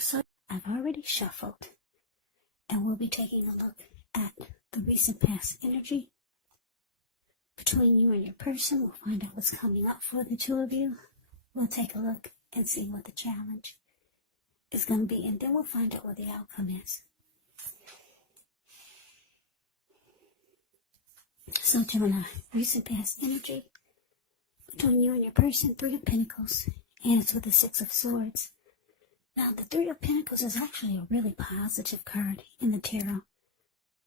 So I've already shuffled, and we'll be taking a look at the recent past energy between you and your person. We'll find out what's coming up for the two of you. We'll take a look and see what the challenge is going to be, and then we'll find out what the outcome is. So Gemini, recent past energy between you and your person, Three of Pentacles, and it's with the Six of Swords. Now, the Three of Pentacles is actually a really positive card in the tarot,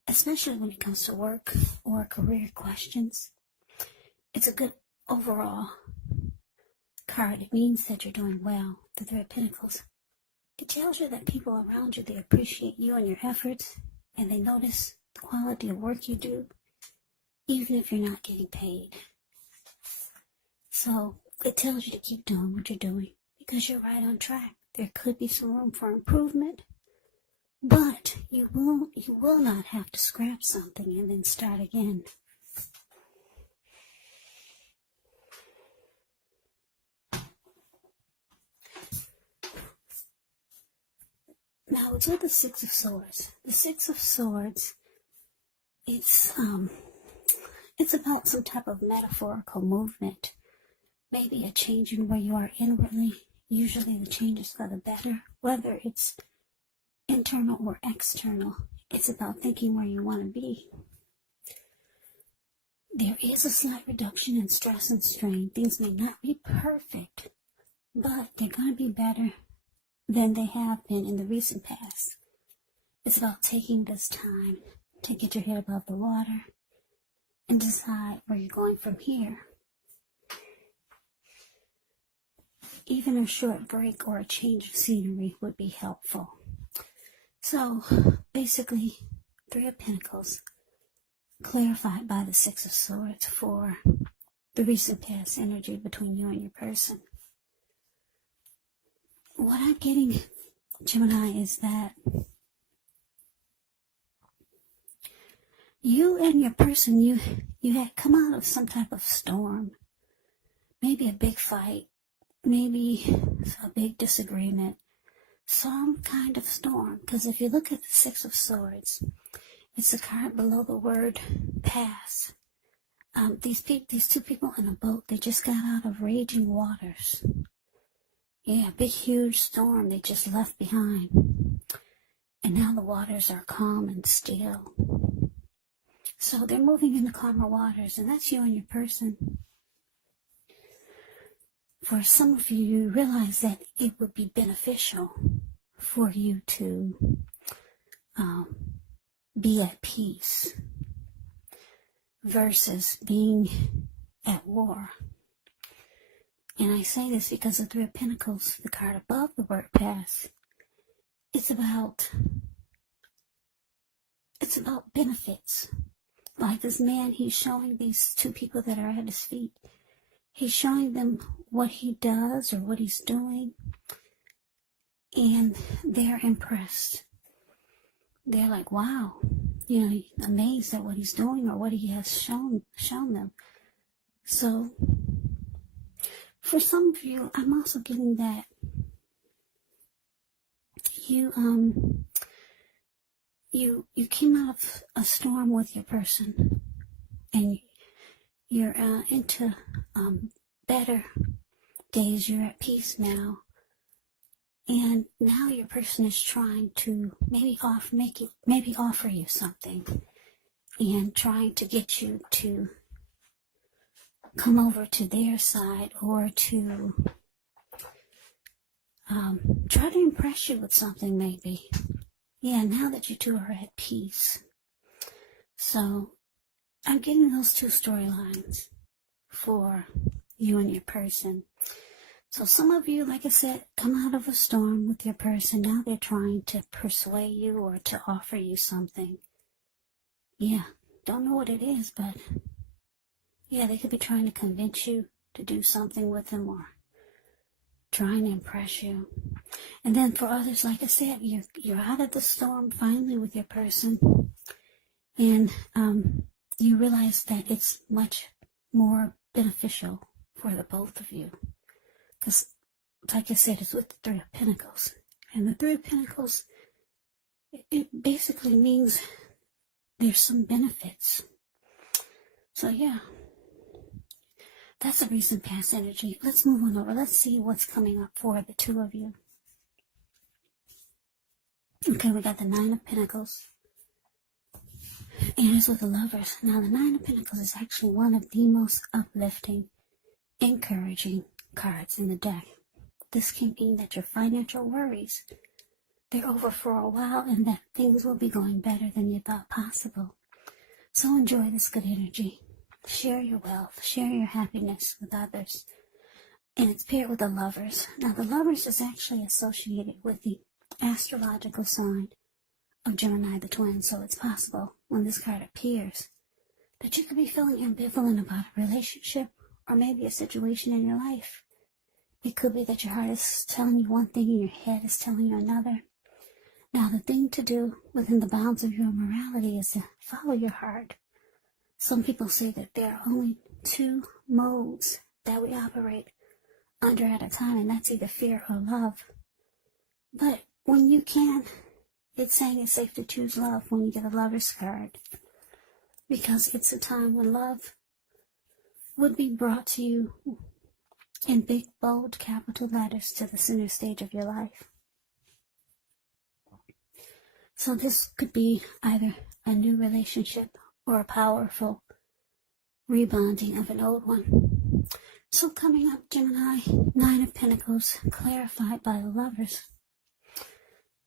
especially when it comes to work or career questions. It's a good overall card. It means that you're doing well. The Three of Pentacles. It tells you that people around you, they appreciate you and your efforts, and they notice the quality of work you do, even if you're not getting paid. So it tells you to keep doing what you're doing because you're right on track. There could be some room for improvement, but you will not have to scrap something and then start again. Now it's with the Six of Swords. The Six of Swords, it's about some type of metaphorical movement, maybe a change in where you are inwardly. Usually the change is for the better, whether it's internal or external. It's about thinking where you want to be. There is a slight reduction in stress and strain. Things may not be perfect, but they're going to be better than they have been in the recent past. It's about taking this time to get your head above the water and decide where you're going from here. Even a short break or a change of scenery would be helpful. So, basically, Three of Pentacles clarified by the Six of Swords for the recent past energy between you and your person. What I'm getting, Gemini, is that you and your person, you had come out of some type of storm. Maybe a big fight. Maybe a big disagreement, some kind of storm. Because if you look at the Six of Swords, it's a card below the word pass. These two people in a boat, they just got out of raging waters. Yeah, big huge storm they just left behind. And now the waters are calm and still. So they're moving into calmer waters, and that's you and your person. For some of you, you realize that it would be beneficial for you to be at peace versus being at war. And I say this because the Three of Pentacles, the card above the word pass, it's about benefits. Like this man, he's showing these two people that are at his feet. He's showing them what he does or what he's doing, and they're impressed. They're like, wow, amazed at what he's doing or what he has shown them. So, for some of you, I'm also getting that you came out of a storm with your person, and you're into better days. You're at peace now, and now your person is trying to maybe offer you something, and trying to get you to come over to their side, or to try to impress you with something, maybe. Yeah, now that you two are at peace. So I'm getting those two storylines for you and your person. So some of you, like I said, come out of a storm with your person. Now they're trying to persuade you or to offer you something. Yeah, don't know what it is, but yeah, they could be trying to convince you to do something with them or trying to impress you. And then for others, like I said, you're out of the storm finally with your person. And you realize that it's much more beneficial for the both of you. Because, like I said, it's with the Three of Pentacles. And the Three of Pentacles, it basically means there's some benefits. So yeah, that's a recent past energy. Let's move on over. Let's see what's coming up for the two of you. Okay, we got the Nine of Pentacles. Aries with the Lovers. Now, the Nine of Pentacles is actually one of the most uplifting, encouraging cards in the deck. This can mean that your financial worries, they're over for a while, and that things will be going better than you thought possible. So enjoy this good energy. Share your wealth, share your happiness with others. And it's paired with the Lovers. Now, the Lovers is actually associated with the astrological sign of Gemini the Twin, so it's possible when this card appears that you could be feeling ambivalent about a relationship or maybe a situation in your life. It could be that your heart is telling you one thing and your head is telling you another. Now, the thing to do within the bounds of your morality is to follow your heart. Some people say that there are only two modes that we operate under at a time, and that's either fear or love. But when you can, it's saying it's safe to choose love when you get a Lover's card, because it's a time when love would be brought to you in big, bold, capital letters to the center stage of your life. So this could be either a new relationship or a powerful rebonding of an old one. So coming up, Gemini, Nine of Pentacles, clarified by the Lovers.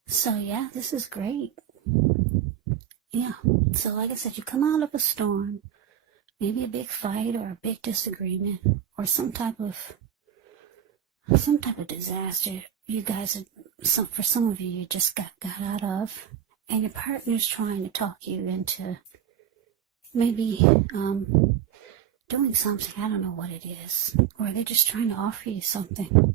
So yeah, this is great. Yeah, so like I said, you come out of a storm, maybe a big fight or a big disagreement or some type of disaster. You guys, for some of you just got out of, and your partner's trying to talk you into maybe doing something. I don't know what it is, or they're just trying to offer you something.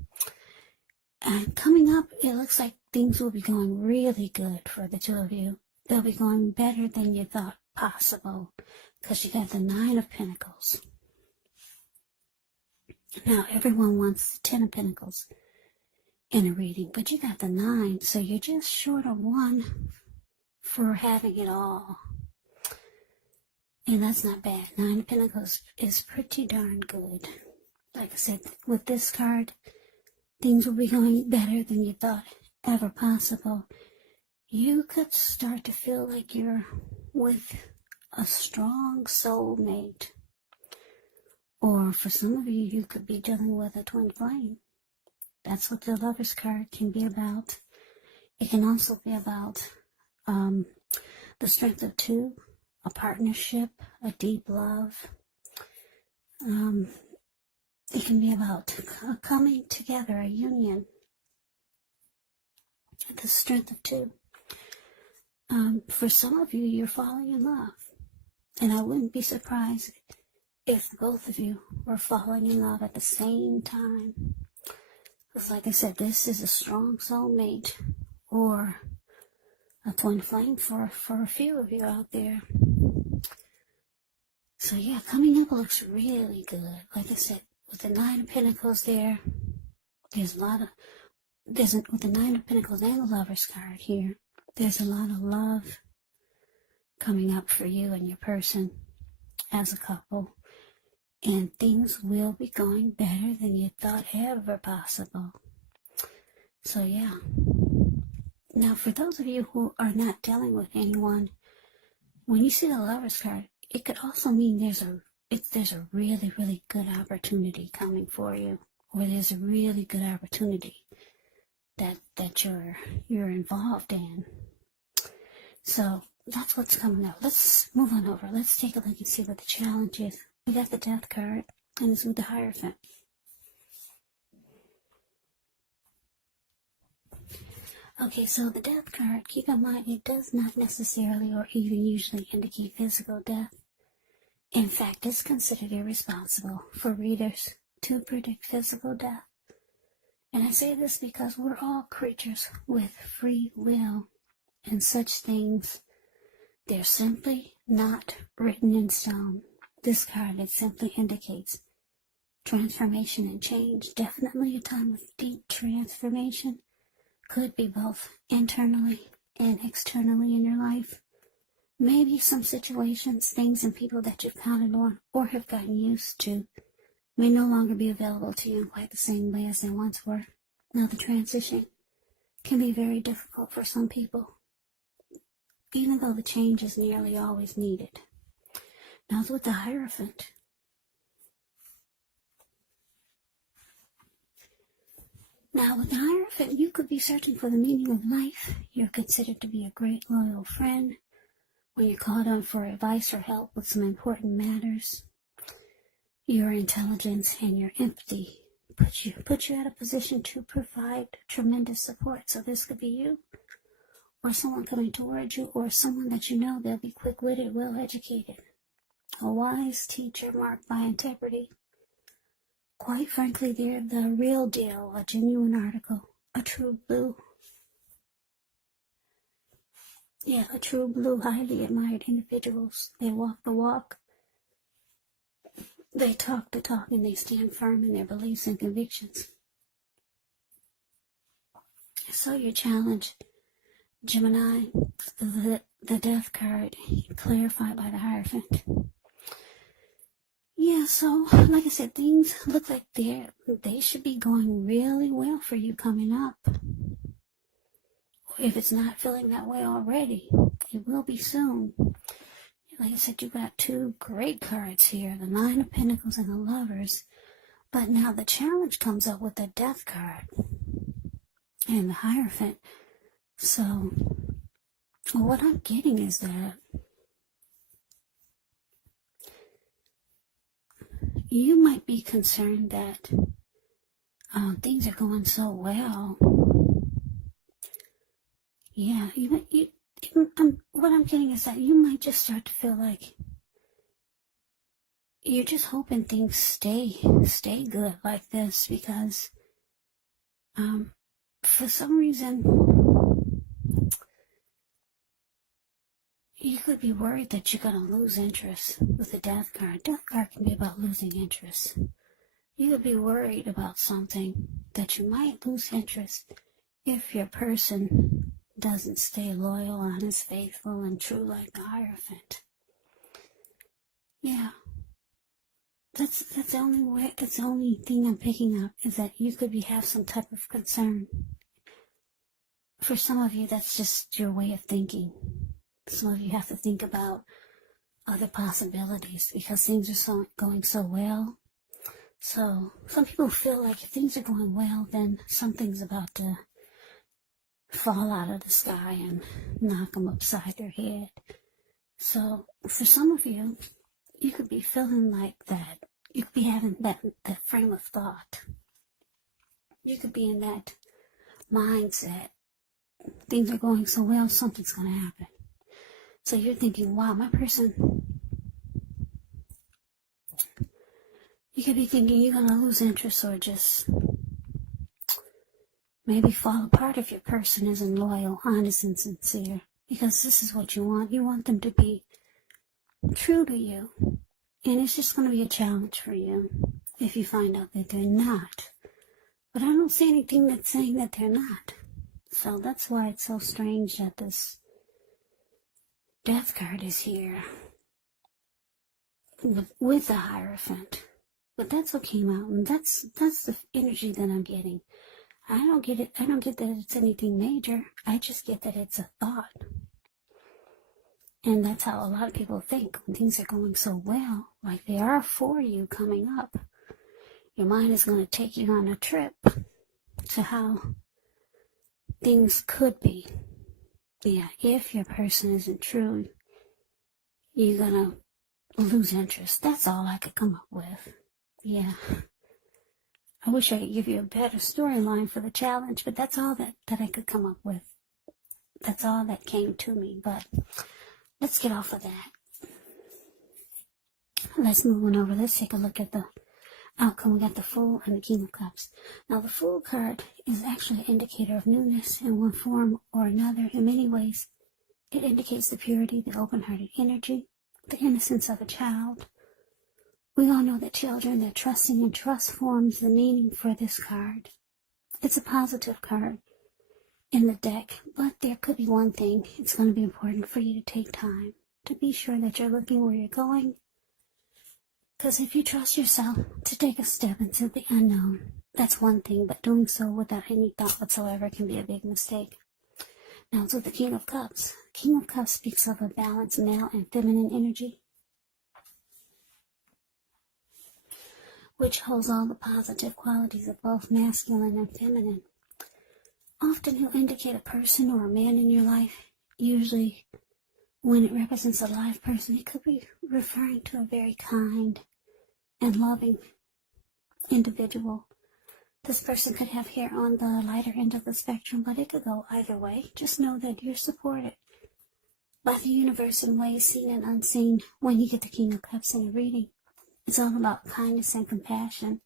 And coming up, it looks like things will be going really good for the two of you. They'll be going better than you thought possible, because you got the Nine of Pentacles. Now, everyone wants the Ten of Pentacles in a reading, but you got the Nine, so you're just short of one for having it all. And that's not bad. Nine of Pentacles is pretty darn good. Like I said, with this card, things will be going better than you thought ever possible. You could start to feel like you're with a strong soulmate. Or for some of you, you could be dealing with a twin flame. That's what the Lover's card can be about. It can also be about the strength of two, a partnership, a deep love. It can be about coming together, a union, the strength of two. For some of you, you're falling in love. And I wouldn't be surprised if both of you were falling in love at the same time. Because like I said, this is a strong soulmate or a twin flame for a few of you out there. So yeah, coming up looks really good. Like I said, with the Nine of Pentacles there's a lot of, with the Nine of Pentacles and the Lover's card here, there's a lot of love coming up for you and your person as a couple. And things will be going better than you thought ever possible. So yeah. Now for those of you who are not dealing with anyone, when you see the Lover's card, it could also mean there's a really, really good opportunity coming for you, or there's a really good opportunity that you're involved in. So that's what's coming up. Let's move on over. Let's take a look and see what the challenge is. We got the Death card, and it's with the Hierophant. Okay, so the Death card, keep in mind, it does not necessarily or even usually indicate physical death. In fact, it's considered irresponsible for readers to predict physical death. And I say this because we're all creatures with free will, and such things, they're simply not written in stone. This card, it simply indicates transformation and change. Definitely a time of deep transformation, could be both internally and externally in your life. Maybe some situations, things, and people that you've counted on or have gotten used to may no longer be available to you in quite the same way as they once were. Now, the transition can be very difficult for some people, even though the change is nearly always needed. Now, with the Hierophant, you could be searching for the meaning of life. You're considered to be a great loyal friend when you're called on for advice or help with some important matters. Your intelligence and your empathy put you at a position to provide tremendous support. So this could be you, or someone coming towards you, or someone that you know. They'll be quick-witted, well-educated, a wise teacher marked by integrity. Quite frankly, they're the real deal, a genuine article, a true blue. Yeah, a true blue, highly admired individuals. They walk the walk, they talk the talk, and they stand firm in their beliefs and convictions. So your challenge, Gemini, the Death card, clarified by the Hierophant. Yeah, so like I said, things look like they should be going really well for you coming up. If it's not feeling that way already, it will be soon. Like I said, you got two great cards here, the Nine of Pentacles and the Lovers. But now the challenge comes up with the Death card and the Hierophant. So what I'm getting is that you might be concerned that things are going so well. Yeah, what I'm getting is that you might just start to feel like you're just hoping things stay good like this, because for some reason you could be worried that you're going to lose interest with the Death card. Death card can be about losing interest. You could be worried about something that you might lose interest if your person doesn't stay loyal, honest, faithful, and true like the Hierophant. Yeah. That's the only way. That's the only thing I'm picking up, is that you could have some type of concern. For some of you, that's just your way of thinking. Some of you have to think about other possibilities because things are going so well. So some people feel like if things are going well, then something's about to fall out of the sky and knock them upside their head. So for some of you, you could be feeling like that. You could be having that frame of thought. You could be in that mindset. Things are going so well, something's going to happen. So you're thinking, wow, my person. You could be thinking you're going to lose interest or just maybe fall apart if your person isn't loyal, honest, and sincere. Because this is what you want. You want them to be true to you. And it's just going to be a challenge for you if you find out that they're not. But I don't see anything that's saying that they're not. So that's why it's so strange that this Death card is here with the Hierophant. But that's what came out, and that's the energy that I'm getting. I don't get it. I don't get that it's anything major. I just get that it's a thought. And that's how a lot of people think when things are going so well, like they are for you coming up. Your mind is going to take you on a trip to how things could be. Yeah, if your person isn't true, you're going to lose interest. That's all I could come up with. Yeah. I wish I could give you a better storyline for the challenge, but that's all that I could come up with. That's all that came to me, but let's get off of that. Let's move on over. Let's take a look at the outcome. We got the Fool and the King of Cups. Now, the Fool card is actually an indicator of newness in one form or another. In many ways, it indicates the purity, the open-hearted energy, the innocence of a child. We all know that children, they're trusting, and trust forms the meaning for this card. It's a positive card. in the deck, but there could be one thing. It's going to be important for you to take time to be sure that you're looking where you're going. Because if you trust yourself to take a step into the unknown, that's one thing, but doing so without any thought whatsoever can be a big mistake. Now, to the King of Cups. King of Cups speaks of a balanced male and feminine energy, which holds all the positive qualities of both masculine and feminine. Often he'll indicate a person or a man in your life. Usually when it represents a live person, it could be referring to a very kind and loving individual. This person could have hair on the lighter end of the spectrum, but it could go either way. Just know that you're supported by the universe in ways seen and unseen when you get the King of Cups in a reading. It's all about kindness and compassion.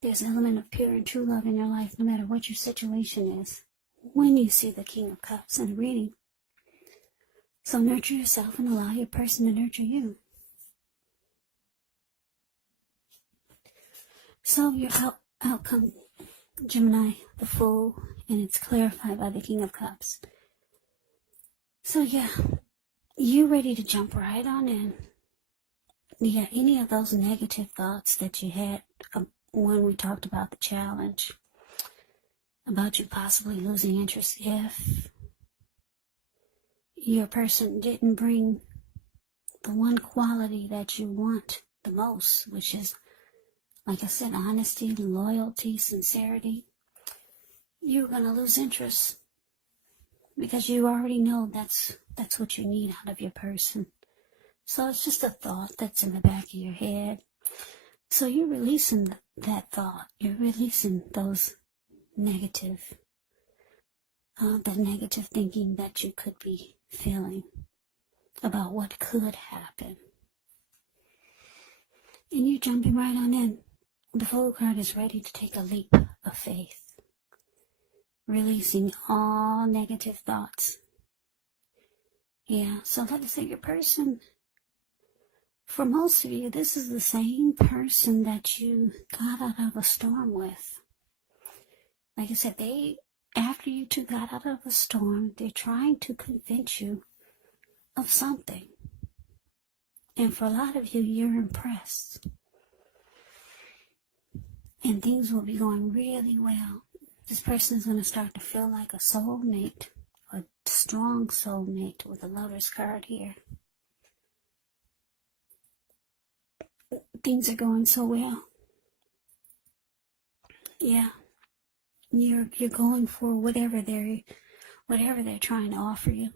There's an element of pure and true love in your life, no matter what your situation is, when you see the King of Cups in a reading. So nurture yourself and allow your person to nurture you. So your outcome, Gemini, the Fool, and it's clarified by the King of Cups. So yeah, you ready to jump right on in. Yeah, any of those negative thoughts that you had when we talked about the challenge, about you possibly losing interest if your person didn't bring the one quality that you want the most, which is, like I said, honesty, loyalty, sincerity, you're going to lose interest because you already know that's what you need out of your person. So it's just a thought that's in the back of your head. So you're releasing that thought. You're releasing those negative, the negative thinking that you could be feeling about what could happen. And you're jumping right on in. The Fool card is ready to take a leap of faith, releasing all negative thoughts. Yeah, so like I say, your person, for most of you, this is the same person that you got out of a storm with. Like I said, after you two got out of a storm, they're trying to convince you of something. And for a lot of you, you're impressed. And things will be going really well. This person is going to start to feel like a soulmate, a strong soulmate with a Lover's card here. Things are going so well. Yeah. You're going for whatever they're trying to offer you.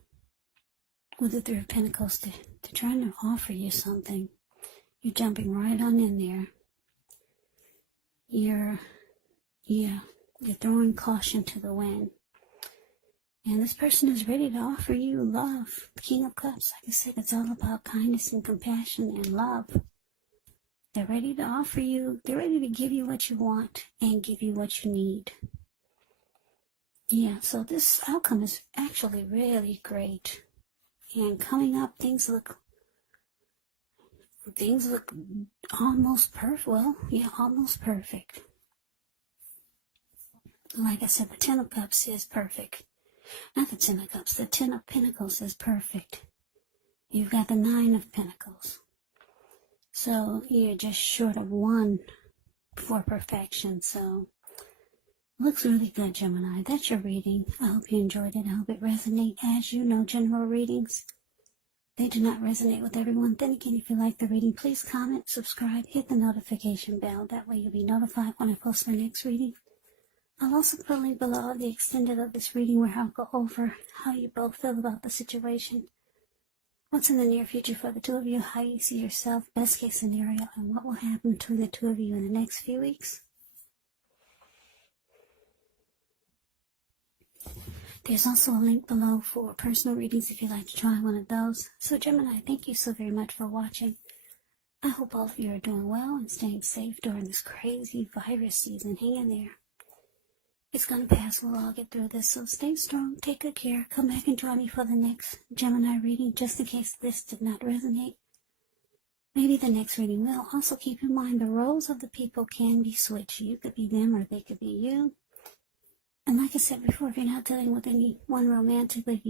With the Three of Pentacles, they're trying to offer you something. You're jumping right on in there. You're throwing caution to the wind. And this person is ready to offer you love. The King of Cups, like I said, it's all about kindness and compassion and love. They're ready to offer you, they're ready to give you what you want and give you what you need. Yeah, so this outcome is actually really great. And coming up, things look almost perfect. Well, yeah, almost perfect. Like I said, the Ten of Cups is perfect. Not the Ten of Cups, the Ten of Pentacles is perfect. You've got the Nine of Pentacles. So you're just short of one for perfection. So looks really good, Gemini. That's your reading. I hope you enjoyed it. I hope it resonated. As you know, general readings, they do not resonate with everyone. Then again, if you like the reading, please comment, subscribe, hit the notification bell. That way you'll be notified when I post my next reading. I'll also put a link below of the extended of this reading where I'll go over how you both feel about the situation, what's in the near future for the two of you, how you see yourself, best case scenario, and what will happen to the two of you in the next few weeks. There's also a link below for personal readings if you'd like to try one of those. So Gemini, thank you so very much for watching. I hope all of you are doing well and staying safe during this crazy virus season. Hang in there. It's going to pass. We'll all get through this. So stay strong. Take good care. Come back and join me for the next Gemini reading, just in case this did not resonate. Maybe the next reading will. Also keep in mind the roles of the people can be switched. You could be them or they could be you. And like I said before, if you're not dealing with anyone romantically,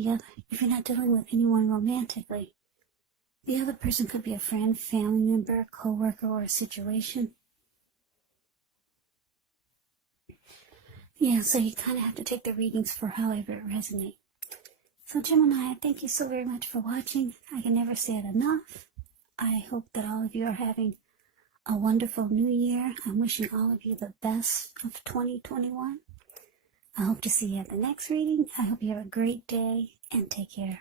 if you're not dealing with anyone romantically, the other person could be a friend, family member, co-worker, or a situation. Yeah, so you kind of have to take the readings for however it resonates. So Gemini, thank you so very much for watching. I can never say it enough. I hope that all of you are having a wonderful new year. I'm wishing all of you the best of 2021. I hope to see you at the next reading. I hope you have a great day and take care.